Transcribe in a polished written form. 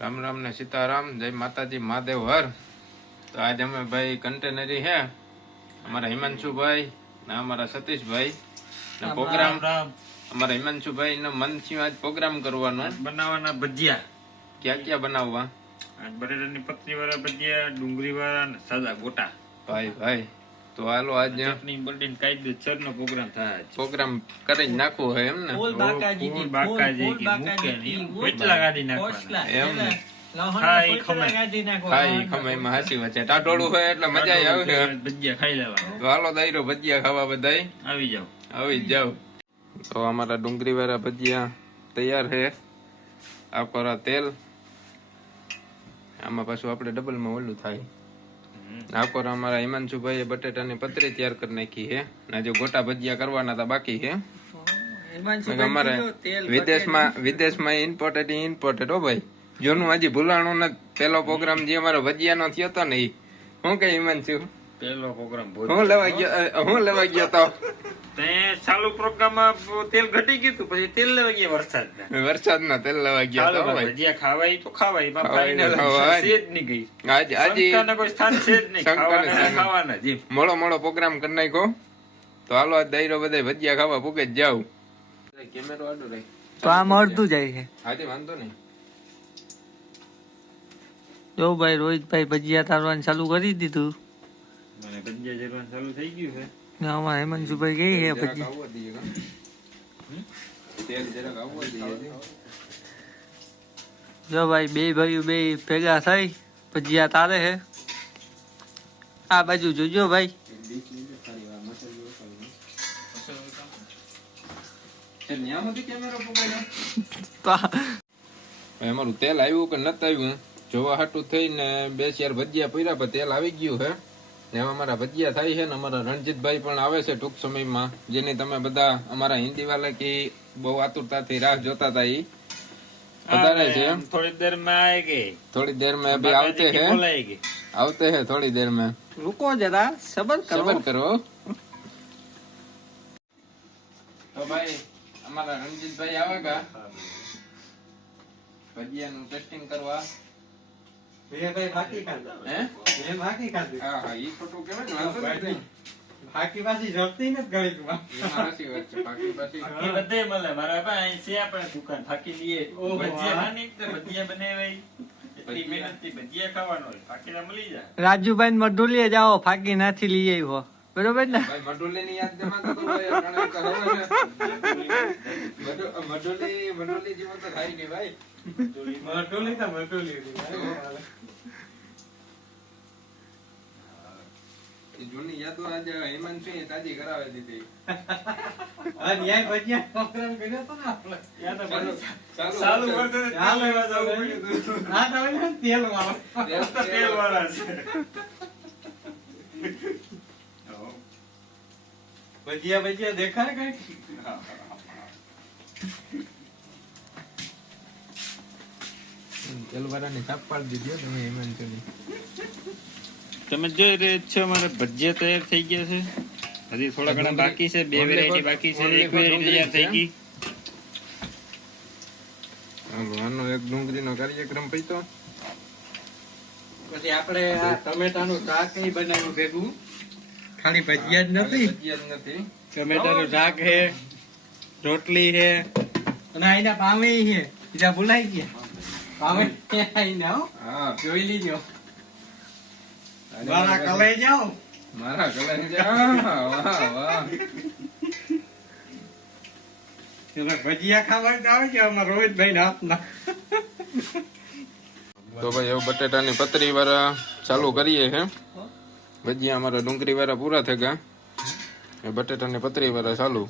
રામ રામ ને સીતારામ, જય માતાજી, મહાદેવ હર। તો आज અમે ભાઈ કન્ટેનરી હે અમારા હિમાંશુભાઈ ને અમારા સતીશભાઈ ને પ્રોગ્રામ અમારા હિમાંશુભાઈ ને મન થયું આજ પ્રોગ્રામ કરવાનો બનાવવાના ભજીયા। ક્યાં ક્યાં બનાવવા? આજ બટેટાની પતરી વાળા ભજીયા, ડુંગળી વાળા અને સાદા ગોટા। ભાઈ તો હાલો આજ ચટણી બટણી કાયદેસર નો પ્રોગ્રામ થાય। પ્રોગ્રામ કરી નાખવો હે એમ ને? બાકાજી કે મૂકે નહીં, કેટલા ગાડી નાખવાના એમ ને? ખાઈ ખમે માં હાચી વાત છે। ટાટોળું હોય એટલે મજા આવે ભજીયા ખાઈ લેવાના। તો હાલો દાયરો ભજીયા ખાવા બધાય આવી જાવ। તો અમારા ડુંગળી વાળા ભજીયા તૈયાર છે। આ કોરા તેલ આમાં પાછું આપણે ડબલ માં ઓલું થાય। આ કોરા અમારા હિમાંશુભાઈ બટેટાની પતરી તૈયાર કરી નાખી છે ને જો ગોટા ભજીયા કરવાના હતા બાકી છે। અમારે વિદેશમાં ઇમ્પોર્ટેડ હો ભાઈ। જોનું હજી ભૂલાણું ને પેલો પ્રોગ્રામ જે અમારો ભજીયા નો થયો હતો ને ઈ હું કઈ હિમાંશુ પેલો પ્રોગ્રામ હું લેવા ગયો તો તે ચાલુ પ્રોગ્રામમાં તેલ ઘટી ગયું હતું, પછી તેલ લેવા ગયા વરસાદના તેલ લેવા ગયા તો ભાઈ। ભજીયા ખાવાય તો ખાવાય, સેજ નહીં ગઈ આજે કોઈ સ્થાન સેજ નહીં, ખાવાના જી મોડો પ્રોગ્રામ કરી નાખ્યો। તો હાલો આજ દાયરો બધા ભજીયા ખાવા પૂગે જ જાવ। કેમેરો આડો રહે તો આમ અડધું જાય છે। આજે વાંધો નહીં। જો ભાઈ રોહિતભાઈ ભજીયા તારવાનું ચાલુ કરી દીધું। મને ભજીયા જેરવાનું ચાલુ થઈ ગયું છે ને અમારા હેમંતભાઈ ગઈ છે ભજીયા। જો ભાઈ બે ભાઈઓ બે ભેગા થઈ ભજીયા તારે છે। આ બાજુ જોજો ભાઈ। અમારું તેલ આવ્યું કે નત આવ્યું જોવા હાટું થઈને 2 4 ભજીયા પીર્યા, પણ તેલ આવી ગયું છે ને અમારા ભજીયા થાય છે ને અમારા રણજીતભાઈ પણ આવે છે ટૂંક સમયમાં, જેની તમે બધા અમારા હિન્દી વાળા કે બહુ આતુરતાથી રાહ જોતા હતા। ઈ વધારે છે થોડી દેર में आएंगे, थोड़ी देर में अभी आते हैं थोड़ी देर में। रुको जरा सबर करो। तो भाई हमारा रंजीतભાઈ આવેગા ભજીયાનું ટેસ્ટિંગ કરવા। મેં ભાઈ બાકી ખાધા હે મેં બાકી ખાધું। હા ઈ ફોટો કેવાય ને વાંધો નથી। બાકી પાછી જપતી નથી ગળીમાં। સાચી વાત છે, બાકી એ બધે મળે મારા ભાઈ છે આપણે દુકાન થાકી લઈએ ભજીયા ખાની તો ભજીયા બનાવાય, એટલી મહેનતથી ભજીયા ખાવાનો ફાકીના મળી જાય। રાજુભાઈ ને મઢુલીએ જાઓ ફાકી નાથી લઈ આવ્યો બરોબર ને ભાઈ મઢુલી ની યાદ દેમાં તો ભાઈ ઘણા તો હવે મઢુલી જીવન તો થાય નહીં ભાઈ। મઢુલી જૂની યાદો આજે હિમાંશુ તાજી કરાવી દીધી। ન્યાય ભજીયા પ્રોગ્રામ કર્યો તો ને આપણે ચાલુ વર્ષે ચાલ લેવા જાવ આ તો તેલ વાળા છે ભજીયા દેખાય કઈ તેલવાળાની છાપ પાડી દીધી તમે હિમાંશુની। તમે જોઈ રહ્યા છો અમારે ભજીયા તૈયાર થઈ ગયા છે, હજી થોડા ઘણા બાકી છે, 2 વેરાયટી બાકી છે, 1 વેરાયટી તૈયાર થઈ ગઈ। આનો એક ડુંગળીનો કાર્યક્રમ પૈતો, પછી આપણે આ ટમેટાનું શાક એ બનાવ્યું ભેગું, ખાલી ભજીયા જ નથી ટમેટાનું શાક છે, રોટલી છે અને આઈના પામે છે, બીજા ભૂલાઈ ગયા પામે આઈના હા જોઈ લીજો। મારા કલે જાઓ વાહ ભજીયા ખાવા આવે છે અમારા રોહિતભાઈ ના હાથના। તો ભાઈ હવે બટેટાની પતરી વાળા ચાલુ કરીએ છે। ભજીયા અમારા ડુંગળી વાળા પૂરા થઈ ગયા, બટેટાની પતરી વાળા ચાલુ।